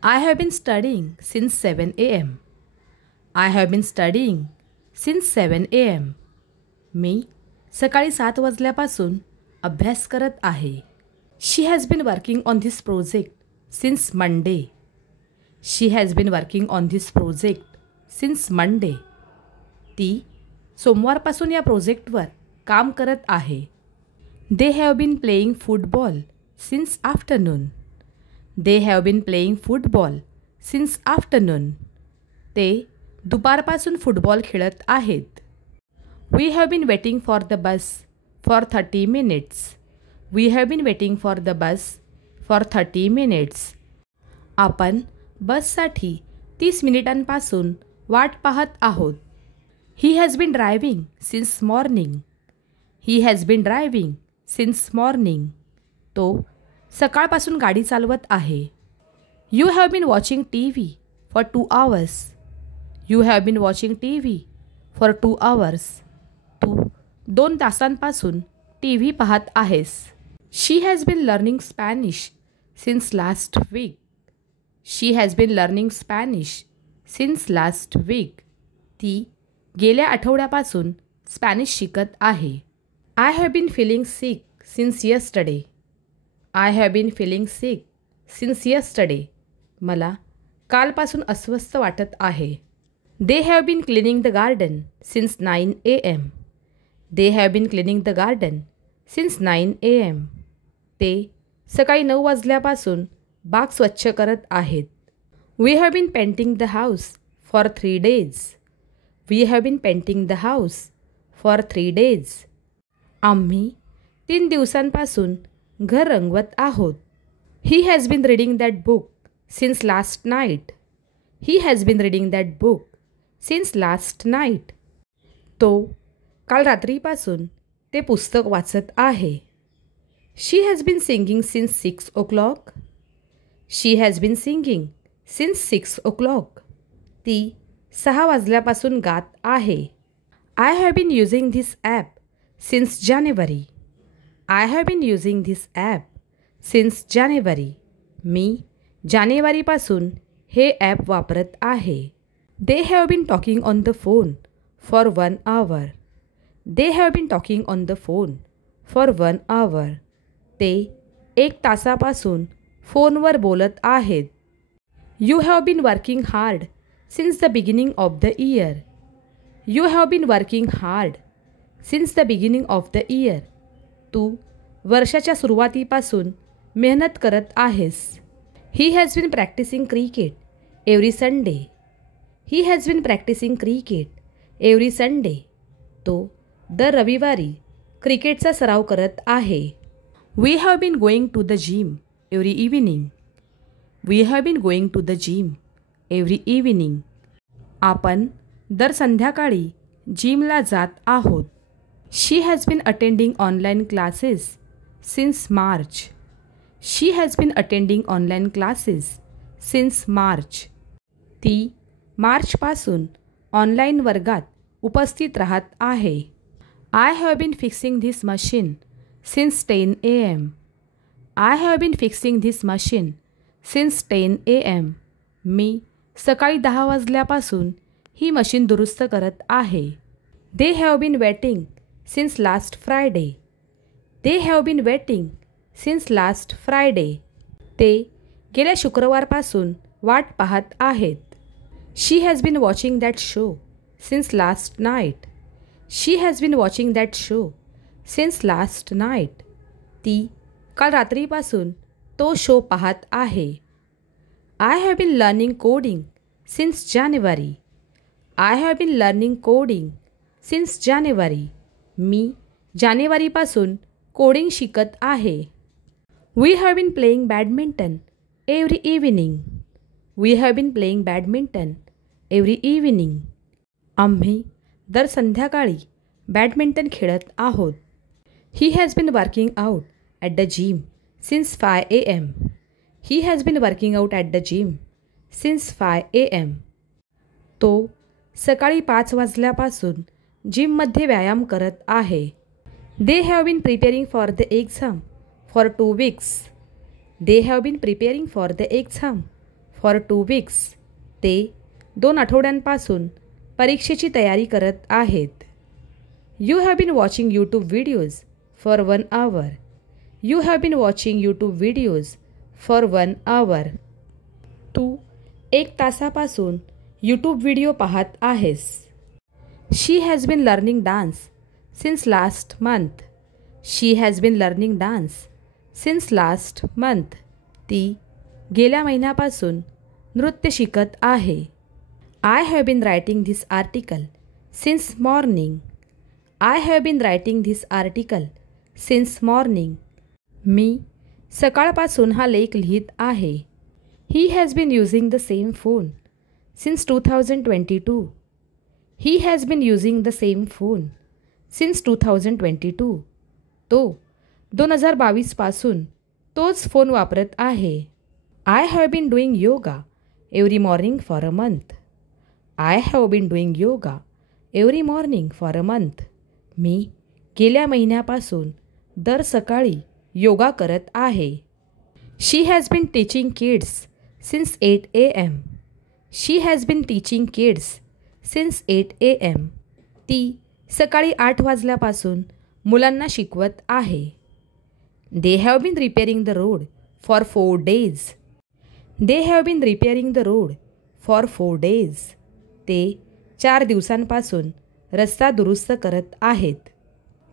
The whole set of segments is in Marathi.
I have been studying since 7 a.m. I have been studying since 7 a.m. मी सकाळी 7 वाजल्यापासून अभ्यास करत आहे. She has been working on this project since Monday. She has been working on this project since Monday. ती सोमवारपासून या प्रोजेक्टवर काम करत आहे. They have been playing football since afternoon. They have been playing football since afternoon. ते दुपारपासून फुटबॉल खेळत आहेत. We have been waiting for the bus for 30 minutes. We have been waiting for the bus for 30 minutes. आपण बससाठी 30 मिनिटांपासून वाट पाहत आहोत. He has been driving since morning. He has been driving since morning. तो सकाळपासून गाडी चालवत आहे. You have been watching TV for 2 hours. You have been watching TV for 2 hours. तू 2 तासांपासून TV पाहत आहेस. She has been learning Spanish since last week. She has been learning Spanish since last week. ती गेल्या आठवड्यापासून स्पॅनिश शिकत आहे. I have been feeling sick since yesterday. I have been feeling sick since yesterday. मला कालपासून अस्वस्थ वाटत आहे. They have been cleaning the garden since 9 a.m. They have been cleaning the garden since 9 a.m. ते सकाळी 9 वाजल्यापासून बाग स्वच्छ करत आहेत. We have been painting the house for 3 days. We have been painting the house for 3 days. आम्ही 3 दिवसांपासून घर रंगवत आहोत. He has been reading that book since last night. He has been reading that book since last night. तो काल रात्रीपासून ते पुस्तक वाचत आहे. She has been singing since 6 o'clock. She has been singing since 6 o'clock. ती 6 वाजल्यापासून गात आहे. I have been using this app since January. I have been using this app since January. मी जानेवारीपासून हे ॲप वापरत आहे. They have been talking on the phone for 1 hour. They have been talking on the phone for 1 hour. ते 1 तासापासून फोनवर बोलत आहेत. You have been working hard since the beginning of the year. You have been working hard since the beginning of the year. तू वर्षाच्या सुरुवातीपासून मेहनत करत आहेस. He has been practicing cricket every Sunday. He has been practicing cricket every Sunday. तो दर रविवारी क्रिकेटचा सराव करत आहे. We have been going to the gym every evening. We have been going to the gym every evening. आपण दर संध्याकाळी जिमला जात आहोत. She has been attending online classes since March. She has been attending online classes since March. ती मार्चपासून ऑनलाईन वर्गात उपस्थित राहत आहे. I have been fixing this machine since 10 a.m. I have been fixing this machine since 10 a.m. मी सकाळी 10 वाजल्यापासून ही मशीन दुरुस्त करत आहे. They have been waiting since last Friday. They have been waiting since last Friday. ते गेल्या शुक्रवारपासून वाट पाहत आहेत. She has been watching that show since last night. She has been watching that show since last night. ती काल रात्रीपासून तो शो पाहत आहे. I have been learning coding since January. I have been learning coding since January. मी जानेवारीपासून कोडिंग शिकत आहे. We have been playing badminton every evening. We have been playing badminton every evening. आम्ही दर संध्याकाळी बॅडमिंटन खेळत आहोत. He has been working out at the gym since 5 a.m. He has been working out at the gym since 5 a.m. तो सकाळी 5 वाजल्यापासून जिममध्ये व्यायाम करत आहे. They have been preparing for the exam for 2 weeks. They have been preparing for the exam for 2 weeks. ते 2 आठवड्यांपासून परीक्षेची तयारी करत आहेत. You have been watching YouTube videos for 1 hour. You have been watching YouTube videos for 1 hour. तू 1 तासापासून यूट्यूब व्हिडिओ पाहत आहेस. She has been learning dance since last month. She has been learning dance since last month. ती गेल्या महिन्यापासून नृत्य शिकत आहे. I have been writing this article since morning. I have been writing this article since morning. मी सकाळपासून हा लेख लिहित आहे. He has been using the same phone since 2022. He has been using the same phone since 2022. तो 2022पासून तोच फोन वापरत आहे. I have been doing yoga every morning for a month. I have been doing yoga every morning for a month. मी गेल्या महिन्यापासून दर सकाळी योगा करत आहे. She has been teaching kids since 8 AM. She has been teaching kids since 8 AM. ती सकाळी 8 वाजल्यापासून मुलांना शिकवत आहे. They have been repairing the road for 4 days. They have been repairing the road for 4 days. ते 4 दिवसांपासून रस्ता दुरुस्त करत आहेत.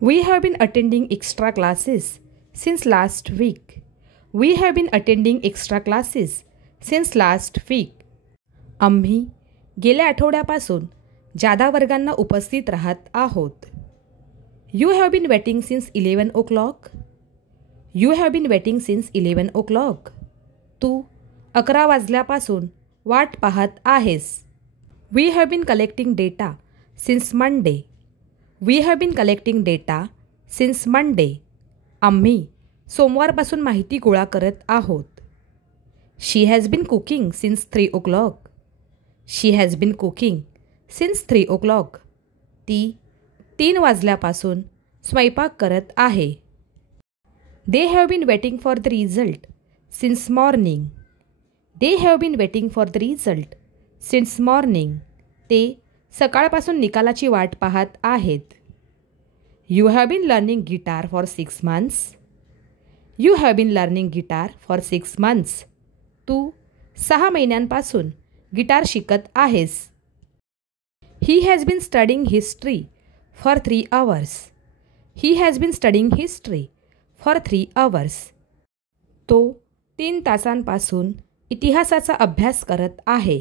We have been attending extra classes since last week. We have been attending extra classes since last week. आम्ही गेल्या आठवड्यापासून जादा वर्गांना उपस्थित राहत आहोत. You have been waiting since 11 o'clock. You have been waiting since 11 o'clock. तू 11 वाजल्यापासून वाट पाहत आहेस. We have been collecting data since Monday. We have been collecting data since Monday. आम्ही सोमवारपासून माहिती गोळा करत आहोत. She has been cooking since 3 o'clock. She has been cooking since 3 o'clock. ती 3 वाजल्यापासून स्वयंपाक करत आहे. They have been waiting for the result since morning. They have been waiting for the result since morning. ते सकाळपासून निकालाची वाट पाहत आहेत. You have been learning guitar for 6 months. You have been learning guitar for 6 months. तू 6 महिन्यांपासून गिटार शिकत आहेस. He has been studying history for 3 hours. He has been studying history for 3 hours. तो 3 तासांपासून इतिहासाचा अभ्यास करत आहे.